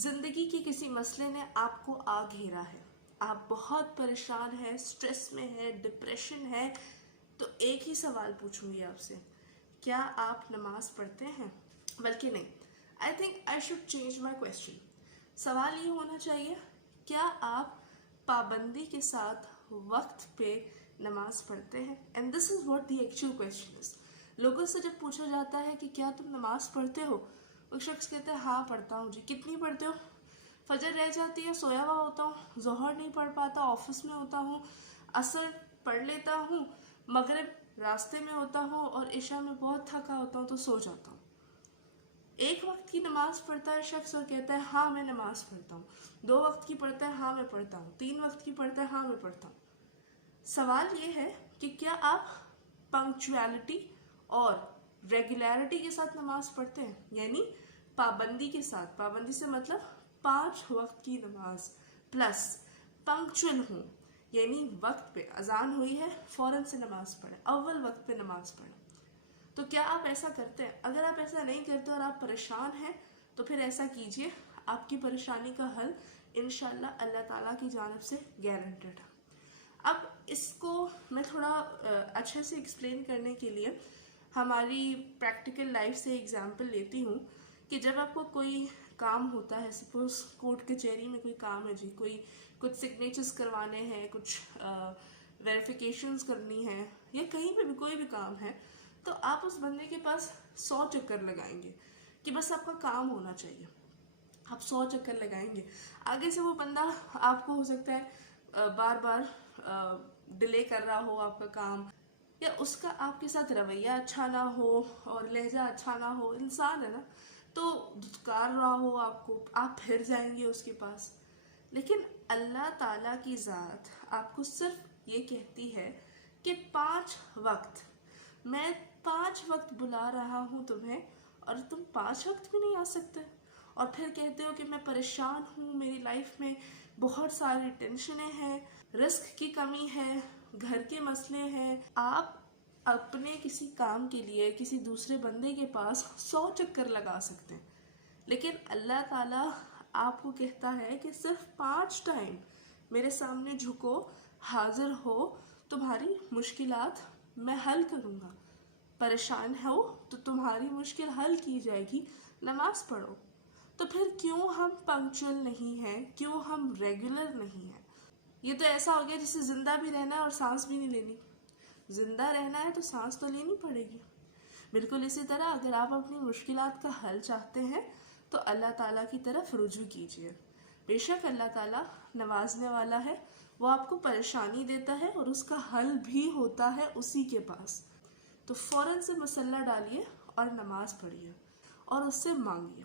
زندگی کے کسی مسئلے نے آپ کو آ گھیرا ہے، آپ بہت پریشان ہیں، سٹریس میں ہیں، ڈپریشن ہے، تو ایک ہی سوال پوچھوں گی آپ سے، کیا آپ نماز پڑھتے ہیں؟ بلکہ نہیں، I think I should change my question. سوال یہ ہونا چاہیے، کیا آپ پابندی کے ساتھ وقت پہ نماز پڑھتے ہیں؟ And this is what the actual question is. لوگوں سے جب پوچھا جاتا ہے کہ کیا تم نماز پڑھتے ہو، ایک شخص کہتا ہے ہاں پڑھتا ہوں جی. کتنی پڑھتے ہو؟ فجر رہ جاتی ہے، سویا ہوا ہوتا ہوں، ظہر نہیں پڑھ پاتا، آفس میں ہوتا ہوں، عصر پڑھ لیتا ہوں، مغرب راستے میں ہوتا ہوں اور عشاء میں بہت تھکا ہوتا ہوں تو سو جاتا ہوں. ایک وقت کی نماز پڑھتا ہے شخص اور کہتا ہے ہاں میں نماز پڑھتا ہوں. 2 وقت کی پڑھتا ہے ہاں میں پڑھتا ہوں. 3 وقت کی پڑھتا ہے ہاں میں پڑھتا ہوں. سوال یہ ہے کہ کیا آپ پنکچویلٹی اور ریگولیرٹی کے ساتھ نماز پڑھتے ہیں؟ یعنی پابندی کے ساتھ. پابندی سے مطلب 5 وقت کی نماز پلس پنکچول ہوں، یعنی وقت پہ اذان ہوئی ہے فوراً سے نماز پڑھیں، اول وقت پہ نماز پڑھیں. تو کیا آپ ایسا کرتے ہیں؟ اگر آپ ایسا نہیں کرتے اور آپ پریشان ہیں تو پھر ایسا کیجئے، آپ کی پریشانی کا حل انشاءاللہ اللہ تعالیٰ کی جانب سے گارنٹیڈ ہے. اب اس کو میں تھوڑا اچھے سے ایکسپلین کرنے کے لیے ہماری پریکٹیکل لائف سے ایگزامپل لیتی ہوں کہ جب آپ کو کوئی کام ہوتا ہے، سپوز کورٹ کچہری میں کوئی کام ہے جی، کچھ سگنیچرز کروانے ہیں، کچھ ویریفیکیشنز کرنی ہے، یا کہیں پہ بھی کوئی بھی کام ہے، تو آپ اس بندے کے پاس 100 چکر لگائیں گے کہ بس آپ کا کام ہونا چاہیے. آپ 100 چکر لگائیں گے. آگے سے وہ بندہ آپ کو ہو سکتا ہے بار بار ڈیلے کر رہا ہو آپ کا کام، یا اس کا آپ کے ساتھ رویہ اچھا نہ ہو اور لہجہ اچھا نہ ہو، انسان ہے نا، تو دھتکار رہا ہو آپ کو، آپ پھر جائیں گے اس کے پاس. لیکن اللہ تعالیٰ کی ذات آپ کو صرف یہ کہتی ہے کہ 5 وقت، میں 5 وقت بلا رہا ہوں تمہیں اور تم 5 وقت بھی نہیں آ سکتے، اور پھر کہتے ہو کہ میں پریشان ہوں، میری لائف میں بہت ساری ٹینشنیں ہیں، رزق کی کمی ہے، گھر کے مسئلے ہیں. آپ اپنے کسی کام کے لیے کسی دوسرے بندے کے پاس 100 چکر لگا سکتے ہیں، لیکن اللہ تعالیٰ آپ کو کہتا ہے کہ صرف 5 ٹائم میرے سامنے جھکو، حاضر ہو، تمہاری مشکلات میں حل کروں گا. پریشان ہو تو تمہاری مشکل حل کی جائے گی، نماز پڑھو. تو پھر کیوں ہم پنکچول نہیں ہیں، کیوں ہم ریگولر نہیں ہیں؟ یہ تو ایسا ہو گیا جسے زندہ بھی رہنا ہے اور سانس بھی نہیں لینی. زندہ رہنا ہے تو سانس تو لینی پڑے گی. بالکل اسی طرح اگر آپ اپنی مشکلات کا حل چاہتے ہیں تو اللہ تعالیٰ کی طرف رجوع کیجیے. بے شک اللہ تعالیٰ نوازنے والا ہے، وہ آپ کو پریشانی دیتا ہے اور اس کا حل بھی ہوتا ہے اسی کے پاس. تو فوراً سے مصلی ڈالیے اور نماز پڑھیے اور اس سے مانگیے.